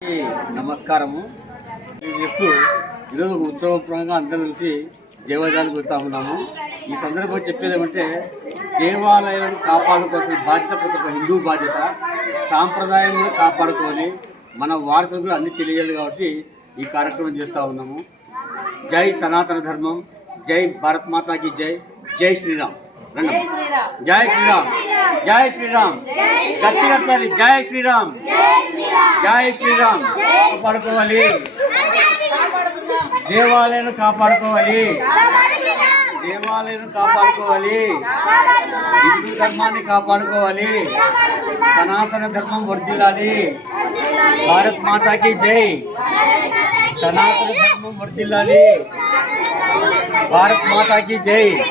నమస్కారము. తెలియజేస్తూ ఈరోజు ఒక ఉత్సవప్రంగా అందరం కలిసి దేవాలయాలకు వెళ్తా ఉన్నాము. ఈ సందర్భంగా చెప్పేది ఏమంటే దేవాలయాలను కాపాడుకోవాల్సిన బాధ్యత ప్రతి ఒక్క హిందూ బాధ్యత సాంప్రదాయాలను కాపాడుకోవాలి. మన వారసులు అన్ని తెలియాలి కాబట్టి ఈ కార్యక్రమం చేస్తూ ఉన్నాము. జై సనాతన ధర్మం జై భారత్ మాతాకి జై జై శ్రీరామ్. జై శ్రీరామ్. జై శ్రీరామ్. గట్టిగా చెప్పాలి. జై శ్రీరామ్. జై శ్రీరామ్. కాపాడుకోవాలి. దేవాలయాన్ని కాపాడుకోవాలి. దేవాలయాన్ని కాపాడుకోవాలి. హిందూ ధర్మాన్ని కాపాడుకోవాలి. సనాతన ధర్మం వర్ధిల్లాలి. భారత్ మాతాకి జై. సనాతన ధర్మం వర్ధిల్లాలి. భారత్ మాతాకి జై.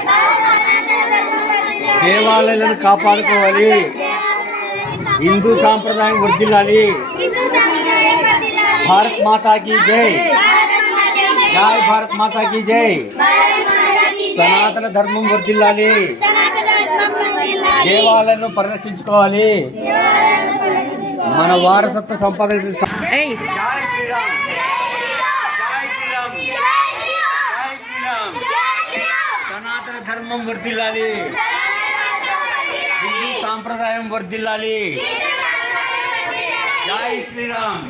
దేవాలయాలను కాపాడుకోవాలి. హిందూ సాంప్రదాయం వర్ధిల్లాలి. భారత్ మాతాకి జై. జై. భారత్ మాతాకి జై. సనాతన ధర్మం వర్ధిల్లాలి. దేవాలయాలను పరిరక్షించుకోవాలి. మన వారసత్వ సంపద జై శ్రీరామ్. జై శ్రీరామ్. జై శ్రీరామ్. సనాతన ధర్మం వర్ధిల్లాలి. హిందూ సాంప్రదాయం వర్ధిల్లాలి జై శ్రీరామ్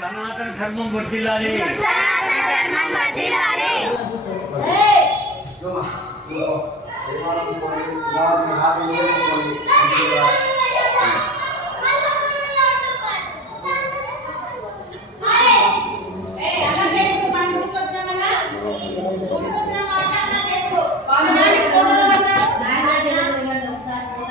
సనాతన ధర్మం వర్ధిల్లాలి